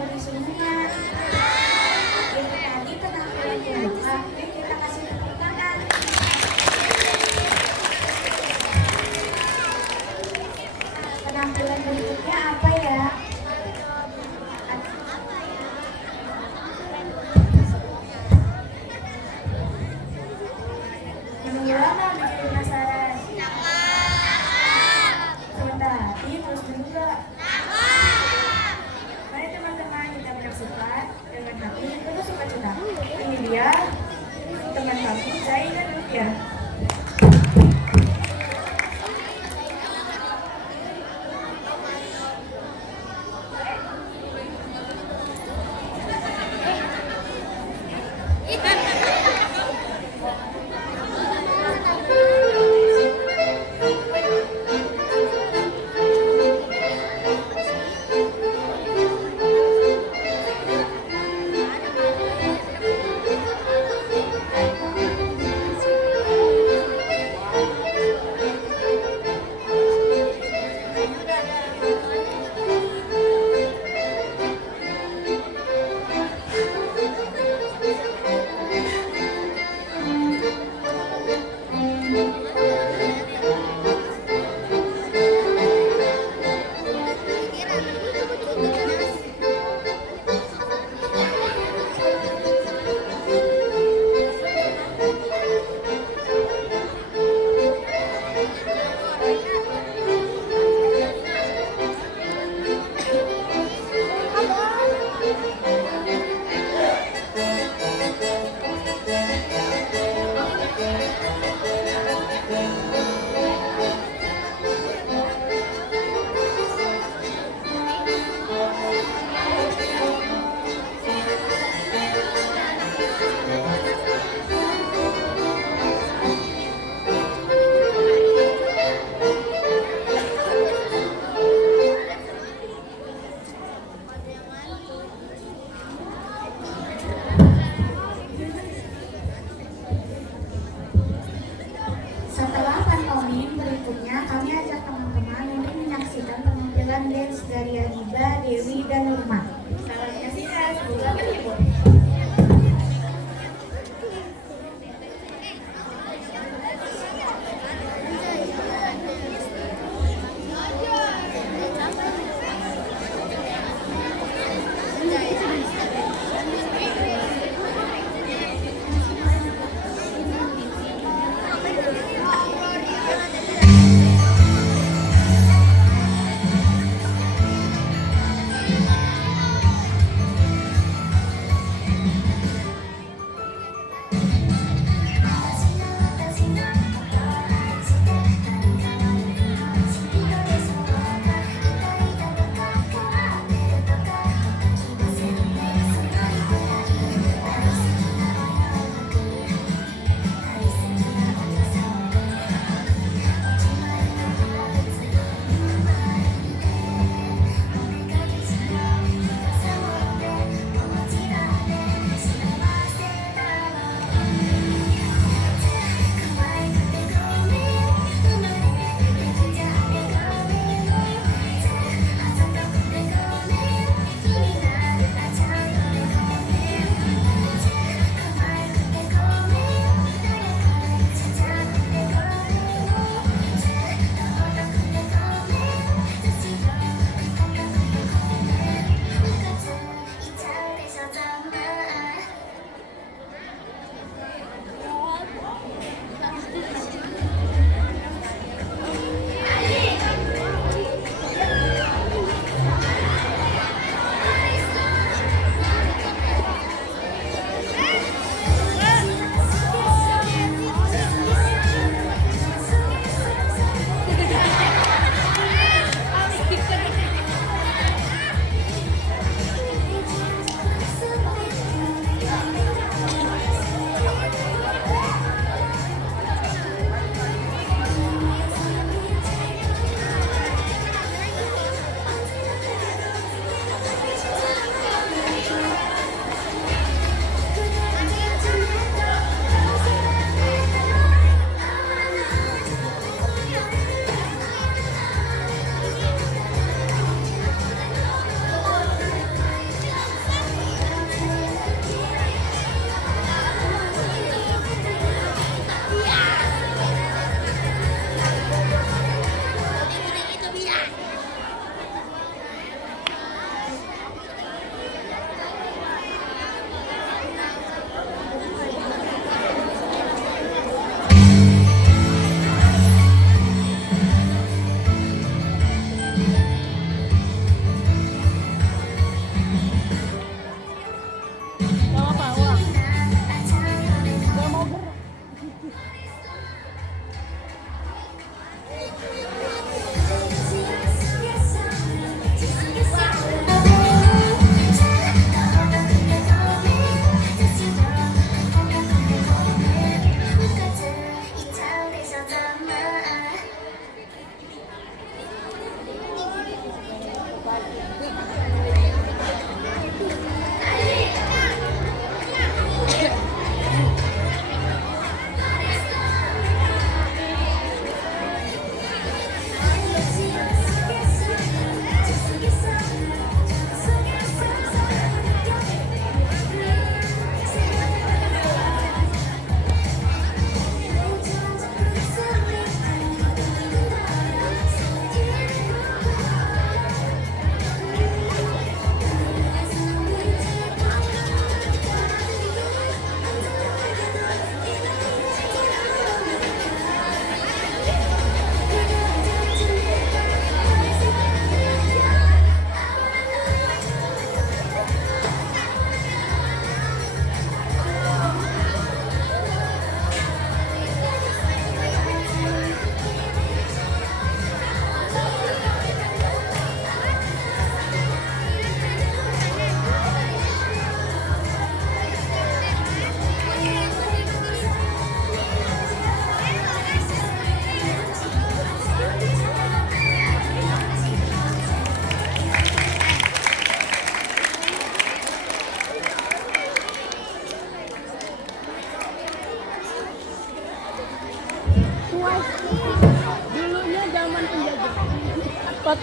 berisunya. Itu tadi penampilan pembuka. Yuk kita kasih tepuk tangan. Penampilan berikutnya apa ya? Menunggu lama bikin penasaran. Sebentar lagi terus juga. Mari teman-teman kita menyaksikan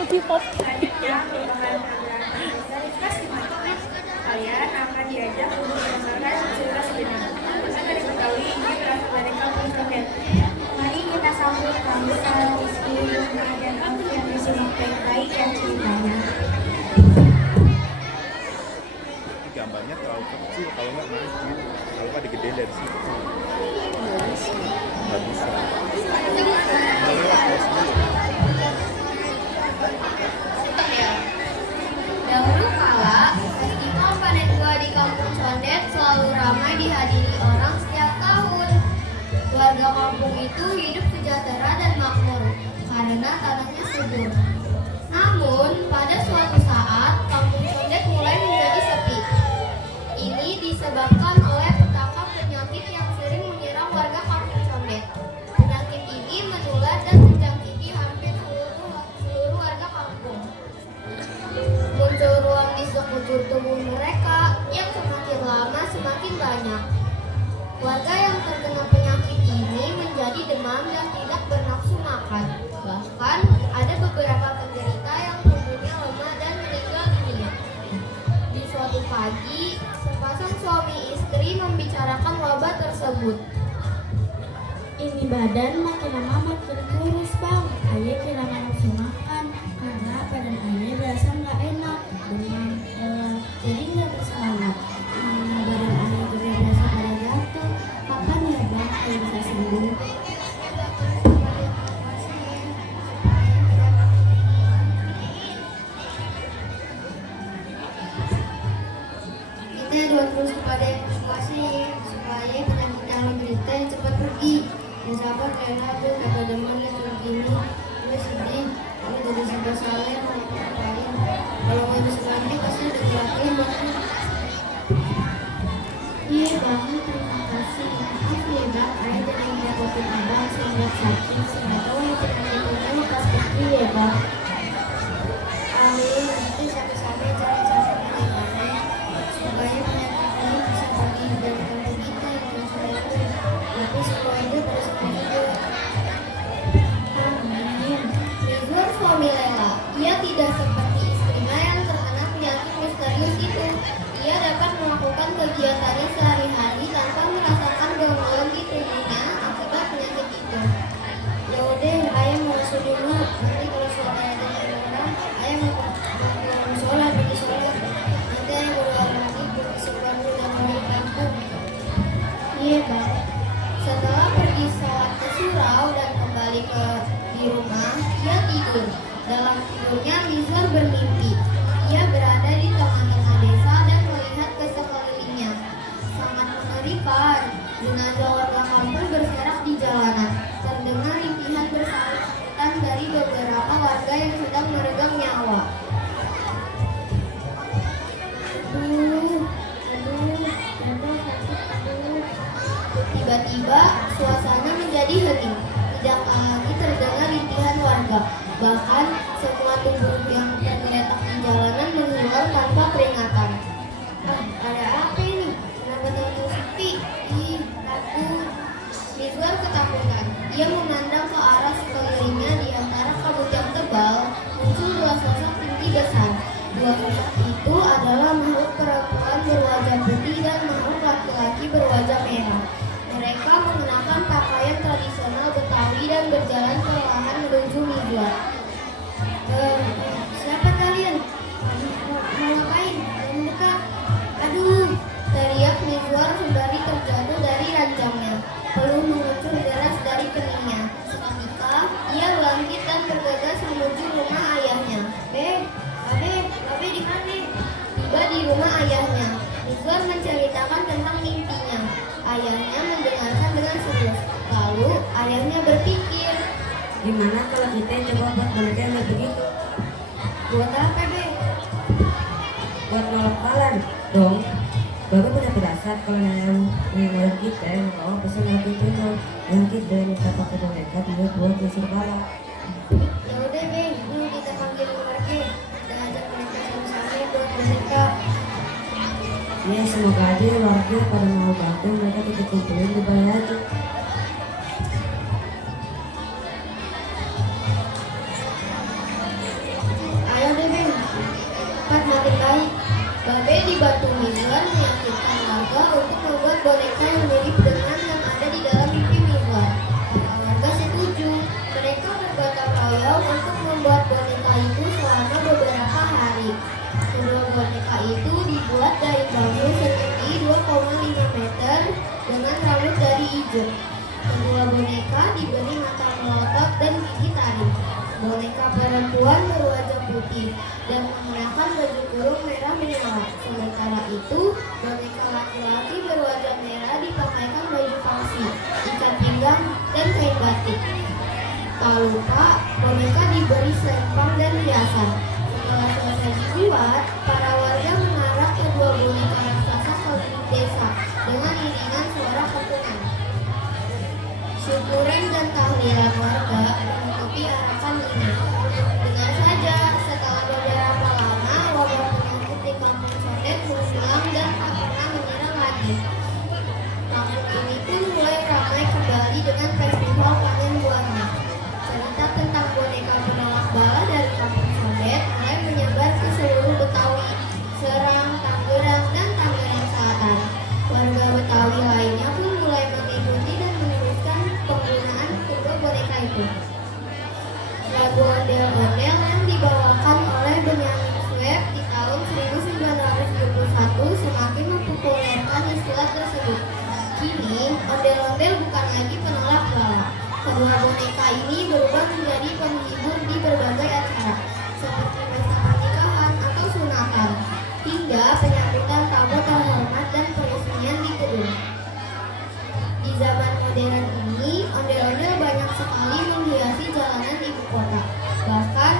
Selanjutnya merupakan program solidaritas di mana kalian akan diajak untuk mengembangkan solidaritas benar. Seperti diketahui ini berasal dari kampung Condet. Mari kita sambut Kak Rizky, Luna, dan Anggi yang disimak baik-baik ya ceritanya. Gambarnya terlalu kecil, kalau nggak maju, kalau nggak digedein dari situ nggak bisa. Lewat kelas dulu. Dahulu kala, festival panen buah di Kampung Condet selalu ramai dihadiri orang setiap tahun. Warga kampung itu hidup sejahtera dan makmur karena tanahnya subur. Namun, pada suatu saat, Kampung Condet mulai menjadi sepi. Ini disebabkan oleh petaka penyakit yang sering menyerang warga Kampung Condet. Penyakit ini menular dan menjangkiti hampir seluruh warga kampung. Muncul ruam di sekujur tubuh mereka yang semakin lama semakin banyak. Warga yang terkena penyakit ini menjadi demam dan tidak bernafsu makan. Bahkan ada beberapa penderita yang tubuhnya lemah dan meninggal dunia. Di suatu pagi, sepasang suami istri membicarakan wabah tersebut. Ini badan makin lama makin kurus bang. Ayah kehilangan nafsu makan karena badan ayah berasa nggak enak, demam, jadi nggak bersemangat. Mana badan ayah juga berasa pada jatuh. Kapan ya bang ayah bisa sembuh? Kita doa terus kepada yang berkuasa supaya penyakit yang menderita yang cepat pergi. Dan sahabat rela tuh kata demam yang begini. Gue sedih, gue jadi serba salah yang mau ngapain. Kalau gue bisa lagi pasti udah dilakuin banget. Iya bang, terima kasih. Maaf ya bang, ayah jadi ngerepotin abang sehingga sakit. Sehingga tahu ya penyakitnya lepas pergi ya bang. Amin, nanti sampai-sampai cari cara bagaimana supaya penyakit ini bisa pergi dari kampung kita yang sudah sudah. Tapi semuanya bersama juga. Amin. Ridwan suami Lela, ia tidak seperti istrinya yang terkena penyakit misterius itu. Ia dapat melakukan kegiatannya sehari-hari tanpa merasakan gangguan di tubuhnya akibat penyakit itu. Ya udah, ayah mau masuk dulu. Nanti kalau suara ada orang, ayah mau sholat, pergi sholat. Nanti ayah berdoa lagi, pergi sekolah dan balik kampung. Iya bang. Setelah pergi sholat ke surau dan kembali di rumah, ia tidur. Dalam tidurnya, Mizwar bermimpi. Ia berada di tengah-tengah desa dan melihat ke sekelilingnya. Sangat mengerikan. Jenazah warga kampung berserak di jalanan. Terdengar rintihan bersahutan dari beberapa warga yang sedang meregang nyawa. Aduh, sakit, aduh. Tiba-tiba, suasana menjadi hening. Tidak lagi terdengar rintihan warga. Bahkan, semua tubuh yang tergeletak di jalanan menghilang tanpa peringatan. Ada apa ini? Kenapa terlalu sepi? Ih, takut. Mizwar ketakutan. Ia memandang ke arah sekelilingnya. Di antara kabut yang tebal, muncul dua sosok tinggi besar. Dua sosok itu adalah makhluk perempuan berwajah putih dan makhluk laki-laki berwajah merah. Mereka mengenakan pakaian tradisional Betawi dan berjalan perlahan menuju Mizwar. Siapa kalian? Mau ngapain? Mendekat. Aduh, teriak Mizwar sembari terjatuh dari ranjangnya. Peluh mengucur deras dari keningnya. Seketika, ia bangkit dan bergegas menuju rumah ayahnya. Abe di mana? Tiba di rumah ayahnya. Mizwar menceritakan tentang mimpinya. Ayahnya mendengarkan dengan serius. Lalu, ayahnya berpikir, Gimana kalau kita coba buat boneka yang kayak begitu? buat apa, Be? Buat nolok Balan dong. Bapak punya firasat kalau yang kita mau pesen lagi itu yang kita minta pakai boneka dia buat ngusir bala. Ya udah, Be, yuk kita panggil mereka dan ajak mereka sama-sama buat boneka. Ya semoga aja warga pada mau bantu, mereka kita kumpulin di balai aja. itu dibuat dari bambu setinggi 2,5 meter dengan rambut dari ijuk. Kedua boneka diberi mata melotot dan gigi taring. Boneka perempuan berwajah putih dan mengenakan baju kurung merah menyala. Sementara itu, boneka laki-laki berwajah merah dipakaikan baju pangsi, ikat pinggang, dan kain batik. Tak lupa, boneka diberi selempang dan hiasan. Setelah selesai dibuat, para warga mengarak kedua boneka raksasa keliling desa dengan iringan suara kepungan. Syukuran dan tahlilan warga menutupi arakan ini. Benar saja, setelah beberapa lama, wabah penyakit di kampung Condet menghilang dan tak pernah menyerang lagi. Kampung ini pun mulai ramai kembali dengan festival panen buahnya. Cerita tentang boneka penolak bala dari kampung Condet mulai menyebar ke seluruh Betawi, Serang, Tangerang, dan Tangerang Selatan. Warga Betawi lainnya pun mulai mengikuti dan meneruskan penggunaan kedua boneka itu. Lagu ondel-ondel yang dibawakan oleh Benyamin Sueb di tahun 1971 semakin mempopulerkan istilah tersebut. Kini, ondel-ondel bukan lagi penolak bala. Kedua boneka ini berubah menjadi penghibur di berbagai acara, seperti pesta pernikahan atau sunatan, hingga penyambutan tamu terhormat dan peresmian di gedung. Di zaman modern ini, ondel-ondel banyak sekali menghiasi jalanan ibu kota, bahkan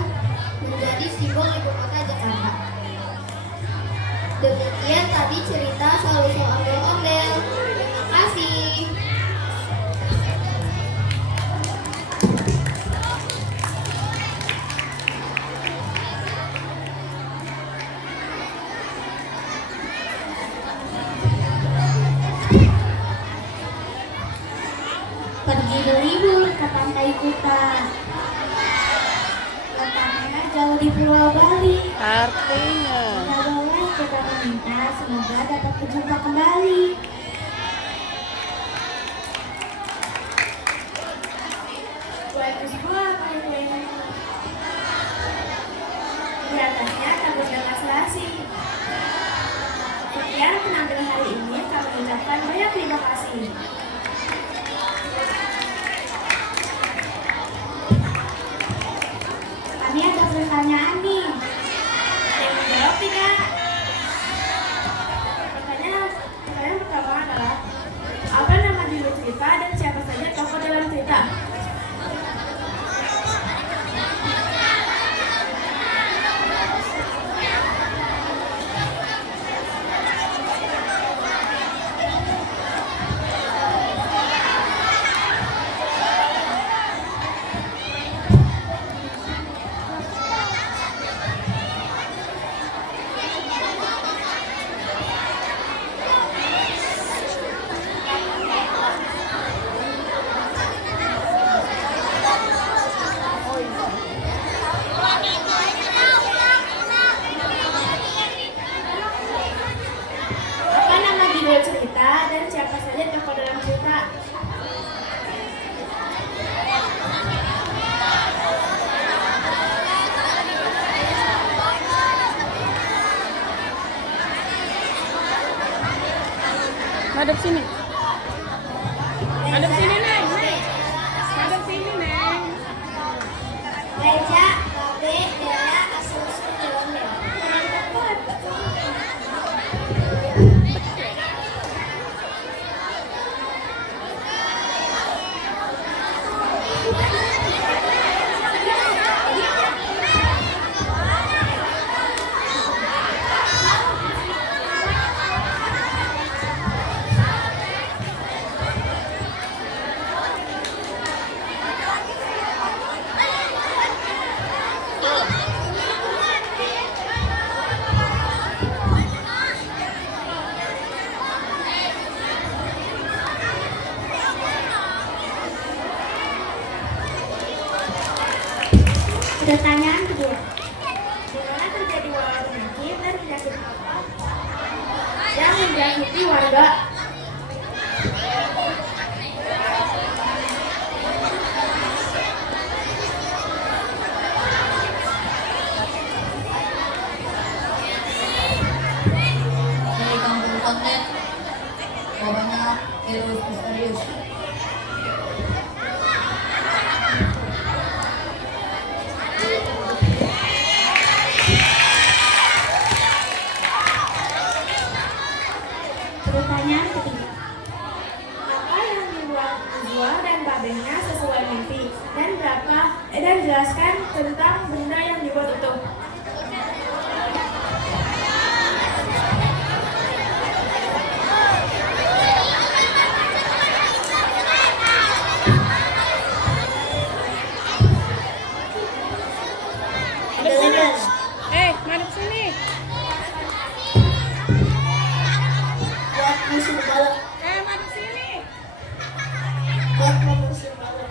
menjadi simbol ibu kota Jakarta. Demikian tadi cerita soal ondel-ondel. Terima kasih. Pergi berlibur ke Pantai Kuta. Letaknya jauh di Pulau Bali. Artinya Bawah kita meminta semoga dapat berjumpa kembali. Bagus pula paling di atasnya tabur dengan serasi. Sekian penampilan hari ini, kami ucapkan banyak terima kasih. Kami ada pertanyaan nih. Yang menjawab tidak? Pertanyaan pertama adalah apa nama judul cerita dan siapa saja tokoh dalam cerita? Apa nama judul cerita dan siapa saja tokoh dalam cerita? Hadap sini. Hadap sini, Neng. Hadap sini, Neng. Reja, Babe, Dela, asal-usul ondel-ondel. Pertanyaan kedua. Di mana terjadi wabah penyakit dan penyakit apa yang menjangkiti warga? banyak virus misterius. Pertanyaan ketiga. Apa yang dibuat Najwa dan Babenya sesuai mimpi dan jelaskan tentang benda yang dibuat itu. Madep sini. Buat musim balap. Madep sini. Buat musim balap.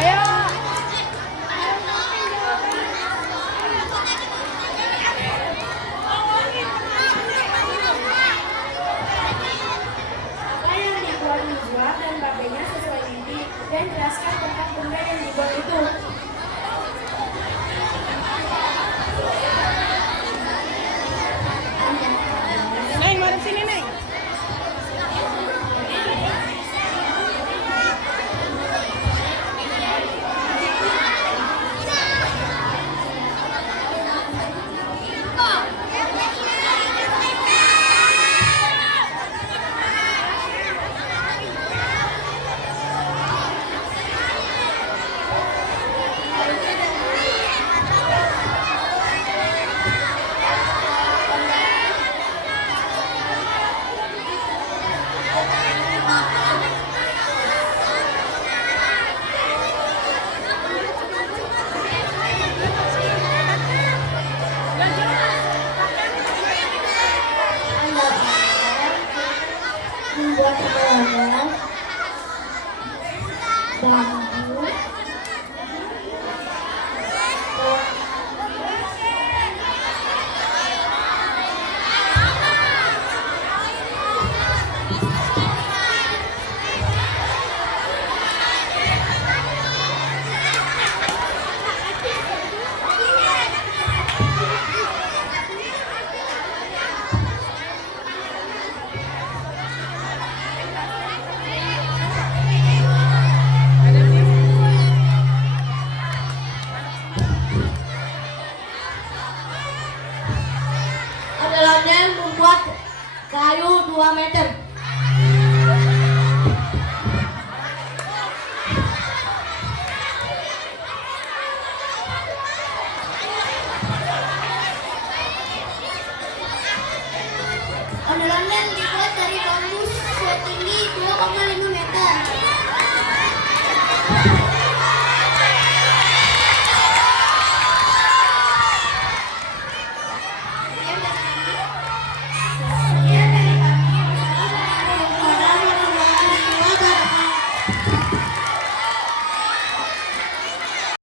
Ayo. Apa yang dibuat Najwa dan Babenya sesuai mimpi dan jelaskan tentang benda yang dibuat itu. Neng, madep sini, Neng. Membuat bola, bambu, adalah membuat kayu 2 meter. Ondelan dibuat dari bambu setinggi 2,5 meter.